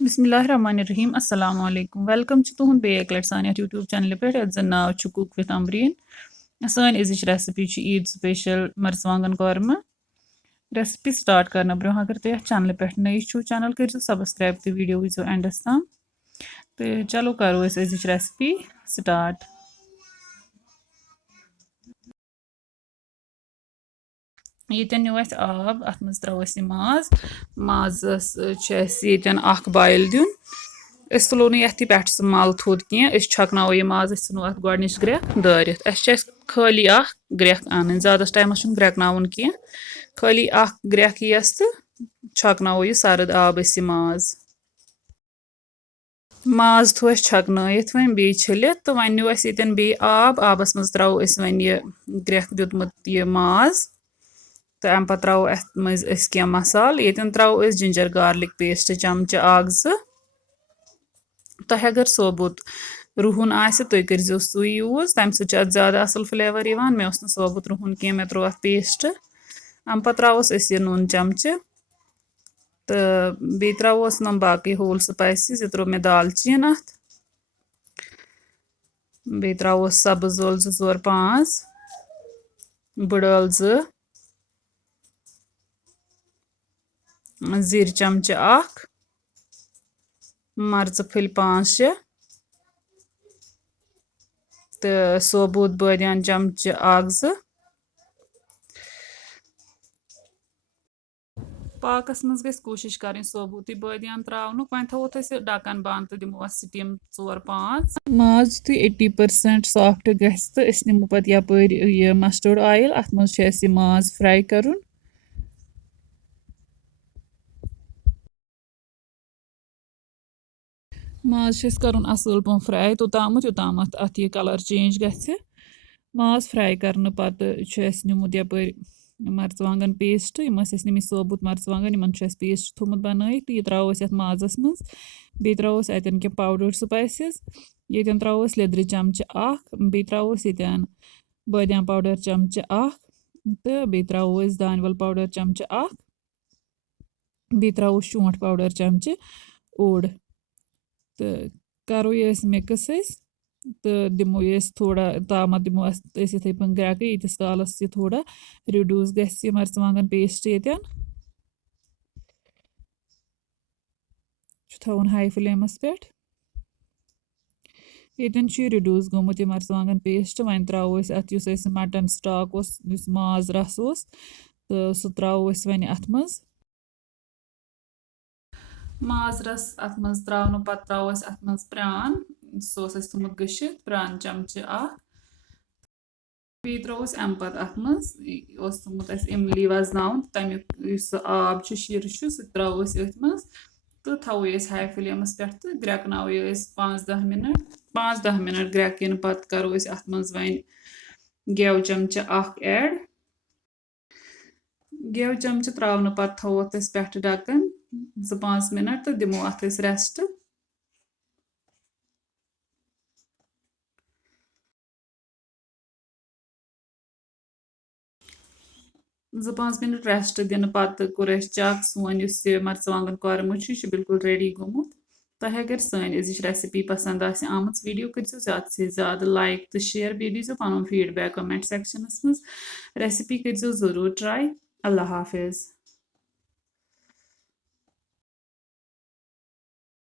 बिस्मिल्लाहिर्रहमानिर्रहीम अस्सलाम वालेकुम वेलकम तुहद बे एक लट सान यूट्यूब चैनल पे जन नाव कुक विथ अम्बरीन सान अजिच recipe Eid special marchwangan korma recipe start करना ब्रो अगर तुम चैनल पे नई छो चैनल कर सब्सक्राइब तो वीडियो वो एंडस तम तो चलो करो अजिच रेसिपी स्टार्ट। ये नु आब अत मज त्रो माज माजस येन बायल दिन तुलो नी पे सह मल थोद कह छकनो यह माज नो अत गोच ग्रेख दारित खाली ग्रेख अन ज़्यादा टाइम ग्रेकन कह खाली ग्रेख यस तो छकनो यह सर्द आब यह माज माज थो छकनत वन बे छलित तो वन नु ये बे आबस मज त्रो वन यह ग्रेख दुतमुत यह माज तो अम पे त्रो अत मज कह मसाल ये त्रो जिंजर गार्लिक पेस्ट चमच अग तह अगर सोबुत रुहन तुम कर सू यूज तम सत ज्यादा असल फ्लेवर मे सोबुत रुहन कह मे त्रो अत पेस्ट अम पे त्रोस यह नून चमच तो बे त्रोस नम बाकी होल स्पाइसिस यह त्रो मे दालचीन अत बे त्रोस सब्ज ओल 2-4-5 बड़ल 2 जीर चमच 1 मर्च फुल 5-6 तो सोबुत बादियान चमच 1-2 पाकस मज गई कोशिश करें सोबुत बादियान त्रावनुक वन थो डकन बंद तो दिमो स्टीम 4-5 माज तो 80% सॉफ्ट गस तो निमो पे यपर यह मस्टर्ड ऑयल अत मज माज फ्राई करुन माज करुन असल पह फ्राई तोतामत योताम अत यह कलर चेंज गि माज फ्राई करने पत निमुत यपर मरचवांगन पेस्ट निमित सोबुत मरचवांगन इन पेस्ट थोमुत बनाई तो यह त्रोस ये माजस मज बे त्रोस अतन के पाउडर स्पाइसिस ये त्रोस लेद्र चमच 1 बे त्रोस ये बादियान पाउडर चमच 1 तो बे त्रोस दानवल पाउडर चमच 1 बे त्रोस शोंठ पाउडर चमच 1 तो करो ये मिक्स तो दिमो ये थोड़ा तामत दिमो इथे पे ग्रेक यीतिस कालस यह थोड़ा रिड्यूस गि मरचवांगन पेस्ट ये थवन हाई फ्लेमस पे ये रिड्यूस गोमुत यह मरचवांगन पेस्ट वन त्रो अत मटन स्टॉक माज रस तो सह त्रो वन अत मज माज रस अत मज त्रावन पे त्रो अत मज प्रान सह थोमुत गशित प्रान चमच 1 बे त्रोस अम पे अत मज थोमुत इमली वजन तमिक आब शीर सह त्रोस अत मज तो थो हाई फ्लेमस पे तो ग्रेकनो 5-10 मिनट ग्रेकन पे करो अत मज वन गेव चमच 1 ऐड गेव चमच त्रावन पे थोत पे ढक्कन 2-5 मिनट तो दिमो अत रेस्ट 2-5 मिनट रेस्ट दिन पे कोर चक सोन मरचवांगन कौरम बिल्कुल रेडी गोमुत तह अगर सन अजिच रेसिपी पसंद आम वीडियो कर ज्यादा से ज्यादा लाइक तो शेयर बे दी पन फीडबैक कमेंट सेक्शनस मज रेसिपी कर जरूर ट्राई अल्लाह हाफिज।